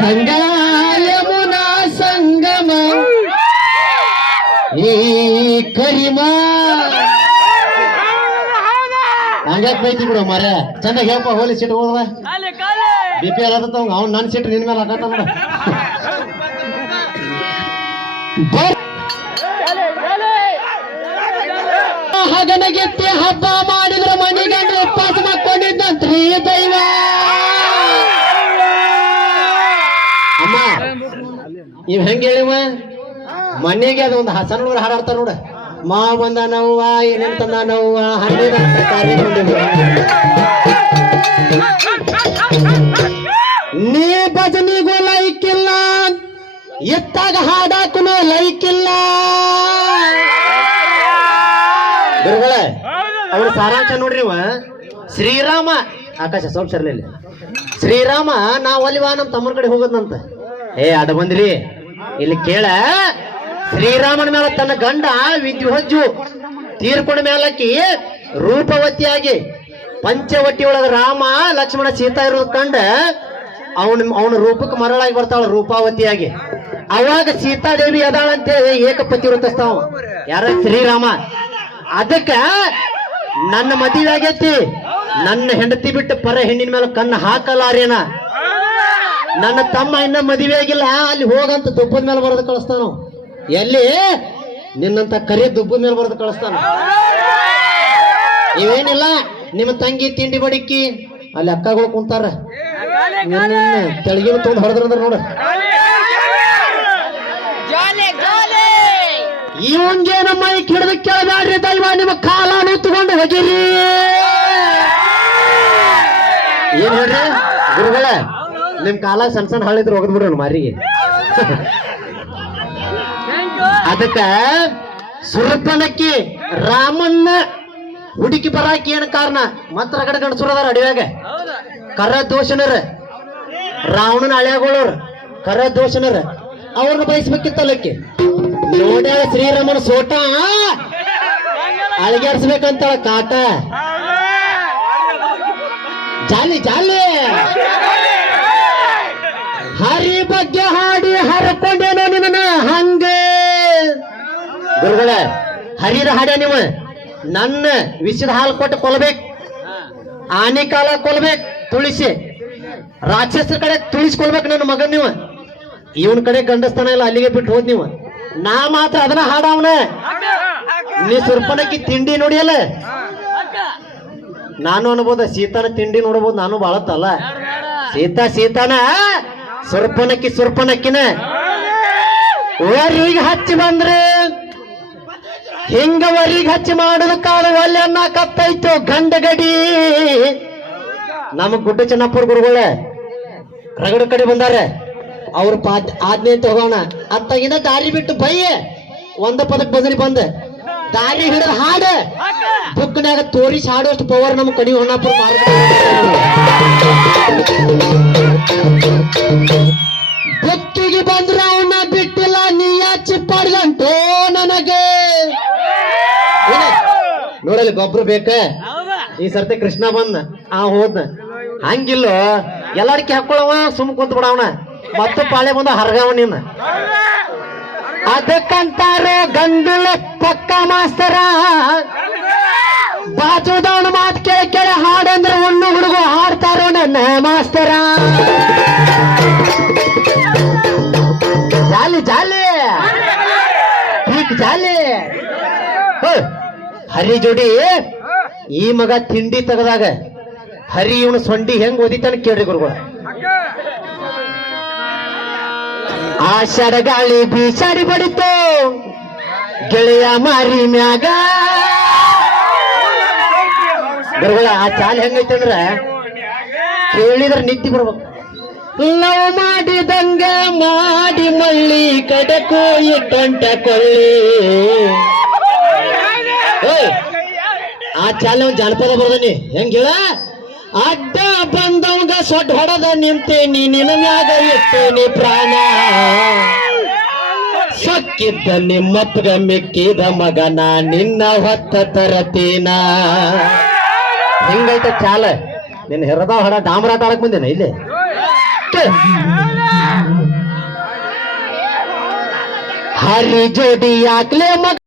ಗಂಗಾ ಯಮುನಾ ಸಂಗಮ ಈ ಕರಿಮ ಹಂಗ್ಯಾಕ್ ಬೈತಿ ಬಿಡು ಮರ ಚಂದ ಹೇಳಪ್ಪ ಹೋಲಿ ಸಿಟ್ಟು ಹೋದ್ರ ಬಿಪಿ ಆದ ಅವ್ನು ನನ್ನ ಸಿಟ್ಟು ನಿನ್ ಮೇಲೆ ಹಾಕತ್ತ ನೋಡ ಹಗನಗೆತ್ತಿ ಹಬ್ಬ ಮಾಡಿದ್ರ ಮಣಿಗಂಡು ಉಪವಾಸ ಮಾಡ್ಕೊಂಡಿದ್ದಂತ್ರಿ ದೈವ ಅಮ್ಮ ಇವ್ ಹೆಂಗ ಹೇಳಿವ ಮನೆಗೆ ಅದು ಒಂದು ಸಣ್ಣ ಹುಡುಗರು ಹಾಡಾಡ್ತಾರ ನೋಡ ಮಾವ ಬಂದ ನೋವ ಏನೇನ್ ತಂದ ನೋವ ಹಣ್ಣಿನ ನೀ ಭಜನಿಗೂ ಲೈಕಿಲ್ಲ ಎತ್ತಾಗ ಹಾಡಾಕೂ ಲೈಕಿಲ್ಲ ಗುರುಗಳೇ ಅವ್ರ ಸಾರಾಂಶ ನೋಡ್ರಿ ಇವ ಶ್ರೀರಾಮ ಆಕಾಶ ಸ್ವಲ್ಪ ಸರ್ಲಿಲ್ಲ ಶ್ರೀರಾಮ ನಾವ್ ಅಲ್ಲಿವಾ ನಮ್ ತಮ್ಮನ ಕಡೆ ಹೋಗೋದಂತ ಅಡ ಬಂದ್ರಿ ಇಲ್ಲಿ ಕೇಳ ಶ್ರೀರಾಮನ ಮೇಲೆ ತನ್ನ ಗಂಡ ವಿದ್ಯುಹಜ್ಜು ತೀರ್ಕೊಂಡ ಮೇಲಕ್ಕಿ ರೂಪವತಿಯಾಗಿ ಪಂಚವಟಿ ಒಳಗ ರಾಮ ಲಕ್ಷ್ಮಣ ಸೀತಾ ಇರೋದ್ ಕಂಡ ಅವನ ರೂಪಕ್ಕೆ ಮರಳಾಗಿ ಬರ್ತಾಳ ರೂಪಾವತಿಯಾಗಿ ಅವಾಗ ಸೀತಾದೇವಿ ಅದಾಳಂತೆ ಏಕಪತಿ ವೃತ್ತಸ್ತಾವ ಯಾರ ಶ್ರೀರಾಮ ಅದಕ್ಕ ನನ್ನ ಮದುವೆ ಆಗೈತಿ ನನ್ನ ಹೆಂಡತಿ ಬಿಟ್ಟು ಪರ ಹೆಣ್ಣಿನ ಮೇಲೆ ಕಣ್ಣು ಹಾಕಲಾರೇನ ನನ್ನ ತಮ್ಮ ಇನ್ನ ಮದುವೆ ಆಗಿಲ್ಲ ಅಲ್ಲಿ ಹೋಗಂತ ದುಬ್ಬದ ಮೇಲೆ ಬರೆದು ಕಳಿಸ್ತಾನ ಎಲ್ಲಿ ನಿನ್ನಂತ ಕರಿ ದುಬ್ಬದ ಮೇಲೆ ಬರೆದು ಕಳಿಸ್ತಾನ ಇವೇನಿಲ್ಲ ನಿಮ್ಮ ತಂಗಿ ತಿಂಡಿ ಬಡಿಕ್ಕಿ ಅಲ್ಲಿ ಅಕ್ಕಗಳು ಕುಂತಾರ ತೆಳಗಿನ ತೊಗೊಂಡು ಹೊಡೆದ್ರಂದ್ರ ನೋಡ ಇವನ್ಗೆ ನಮ್ಮ ಮೈ ಹಿಡಿದು ಕೇಳಬೇಡ್ರಿ ದೈವ ನಿಮ್ಮ ಕಾಲ ತಗೊಂಡು ಹೋಗಿರಿ ಏನ್ ಹೇಳ್ರಿ ಗುರುಗಳ ನಿಮ್ ಕಾಲ ಸಣ್ಣ ಸಣ್ಣ ಹಳ್ಳಿದ್ರು ಹೋಗದ್ ಬಿಡ್ರಿ ಮಾರಿಗೆ ಅದಕ್ಕ ಸುರಪನಕ್ಕಿ ರಾಮನ್ನ ಹುಡುಕಿ ಬರಾಕಿ ಏನ್ ಕಾರಣ ಮತ್ತ ರಗಡ ಗಂಡಸುರದಾರ ಅಡಿಯಾಗ ಕರ ದೋಷನರ ರಾವಣನ ಹಳೆಯಾಗೋಳವ್ರ ಕರ ದೋಷನರ ಅವ್ರನ್ನ ಬಯಸ್ಬೇಕಿತ್ತಲ್ಲಕ್ಕೆ ನೋಡ್ಯಾಳ ಶ್ರೀರಾಮನ ಸೋಟ ಅಳಗ್ಯಾಡ್ಸ್ಬೇಕಂತ ಕಾಟ ಜಾಲಿ ಜಾಲಿ ಹರಿ ಬಗ್ಗೆ ಹಾಡಿ ಹರಕೊಂಡೇನೋ ನಿನ್ನ ಹಂಗೆ ಗುರುಗಳ ಹರಿದ ಹಾಡ್ಯ ನೀವು ನನ್ನ ವಿಷದ ಹಾಲು ಕೊಟ್ಟು ಕೊಲ್ಬೇಕು ಆನೆ ಕಾಲ ಕೊಲ್ಬೇಕು ತುಳಿಸಿ ರಾಕ್ಷಸರ ಕಡೆ ತುಳಿಸ್ಕೊಳ್ಬೇಕು ನನ್ನ ಮಗನ್ ನೀವು ಇವನ್ ಕಡೆ ಗಂಡಸ್ತಾನ ಇಲ್ಲ ಅಲ್ಲಿಗೆ ಬಿಟ್ಟು ಹೋದ್ ನೀವು ನಾ ಮಾತ್ರ ಅದನ್ನ ಹಾಡವನ ನೀ ಸುರ್ಪನಕ್ಕಿ ತಿಂಡಿ ನೋಡಿಯಲ್ಲ ನಾನು ಅನ್ಬೋದ ಸೀತಾನ ತಿಂಡಿ ನೋಡ್ಬೋದು ನಾನು ಬಾಳತ್ತಲ್ಲ ಸೀತಾನ ಸುರ್ಪನಕ್ಕಿನ ವರಿಗೆ ಹಚ್ಚಿ ಬಂದ್ರೆ ಹಿಂಗ ವರಿಗೆ ಹಚ್ಚಿ ಮಾಡುದ ಕಾಳು ಒಲ್ಲೆ ಅನ್ನ ಕತ್ತೈತು ಗಂಡಗಡಿ ನಮಗ್ ಗುಡ್ಡ ಚೆನ್ನಪ್ಪರ ಗುರುಗಳೇ ರಗಡ ಕಡೆ ಬಂದಾರೆ ಅವ್ರ ಆಜ್ಞೆ ಅಂತ ಹೋಗೋಣ ಅತ್ತಾಗಿಂದ ದಾರಿ ಬಿಟ್ಟು ಬಯ್ಯ ಒಂದ ಪದಕ್ ಬಂದ್ರಿ ಬಂದ ದಾರಿ ಹಿಡಿದ ಹಾಡ ಬುಕ್ನಾಗ ತೋರಿಸಿ ಹಾಡುವಷ್ಟು ಪವರ್ ನಮ್ ಕಡಿ ಹೊನ್ನಾಪುರ ಮಾರ್ಗ ಬುಕ್ಕಿಗೆ ಬಂದ್ರ ಅವನ್ನ ಬಿಟ್ಟಿಲ್ಲ ನೀಯಾಚಿ ಪಡ್ದಂಟೋ ನನಗೆ ನೋಡಲಿ ಗೊಬ್ರು ಬೇಕ ಈ ಸರ್ತಿ ಕೃಷ್ಣ ಬಂದ ಹೋದ್ನ ಹಂಗಿಲ್ಲೋ ಎಲ್ಲಾರ್ಕಿ ಹಾಕೊಳವ ಸುಮ್ ಕುಂತ ಬಿಡವನ ಮತ್ತು ಪಾಳೆ ಬಂದ ಹರ್ಗವ ನೀನ ಅದಕ್ಕಂತಾರೋ ಗಂಡುಳ ಪಕ್ಕ ಮಾಸ್ತರ ಬಾಜುದವನ ಮಾತು ಕೇಳಿ ಹಾಡಂದ್ರೆ ಒಂದು ಹುಡುಗ ಹಾಡ್ತಾರೋ ನನ್ನ ಮಾಸ್ತರ ಜಾಲಿ ಜಾಲಿ ಜಾಲಿ ಹರಿ ಜೋಡಿ ಈ ಮಗ ತಿಂಡಿ ತೆಗದಾಗ ಹರಿ ಇವನು ಸೊಂಡಿ ಹೆಂಗ್ ಓದಿತಾನ ಕೇಳ್ರಿ ಗುರುಗಳು ಆಷಾಢ ಗಾಳಿ ಬೀಸಾಡಿ ಬಡಿತು ಗೆಳೆಯ ಮಾರಿ ಮ್ಯಾಗ ಗುರುಗಳ ಆ ಚಾಲ್ ಹೆಂಗೈತೆ ಅಂದ್ರ ಕೇಳಿದ್ರ ನಿದ್ದೆ ಬರ್ಬೇಕು ಲವ್ ಮಾಡಿದಂಗ ಮಾಡಿ ಮಳ್ಳಿ ಕಡಕು ಇಟ್ಟಂಟ ಕೊಳ್ಳಿ ಆ ಚಾಲ ಜಾನಪದ ಬರ್ದನಿ ಹೆಂಗ ಹೇಳ ಅಡ್ಡ ಬಂದವಂಗ ಸೊಡ್ಡ ಹೊಡದ ನಿಂತೇನಿ ನಿನ್ನ ಮ್ಯಾಗ ಇಟ್ಟೇನಿ ಪ್ರಾಣ ಸೊಕ್ಕಿದ್ದ ನಿಮ್ಮಪ್ಪಗ ಮಿಕ್ಕಿದ ಮಗನ ನಿನ್ನ ಹೊತ್ತ ತರತೀನ. ಹಿಂಗೈತ ಚಾಲ. ನಿನ್ನ ಹೆರದ ಹೊರ ಡಾಮರಾಟ ಆಡಕ್ ಬಂದೇನ ಇಲ್ಲಿ. ಹರಿ ಜೋಡಿ ಯಾಕ್ಲೆ ಮಗ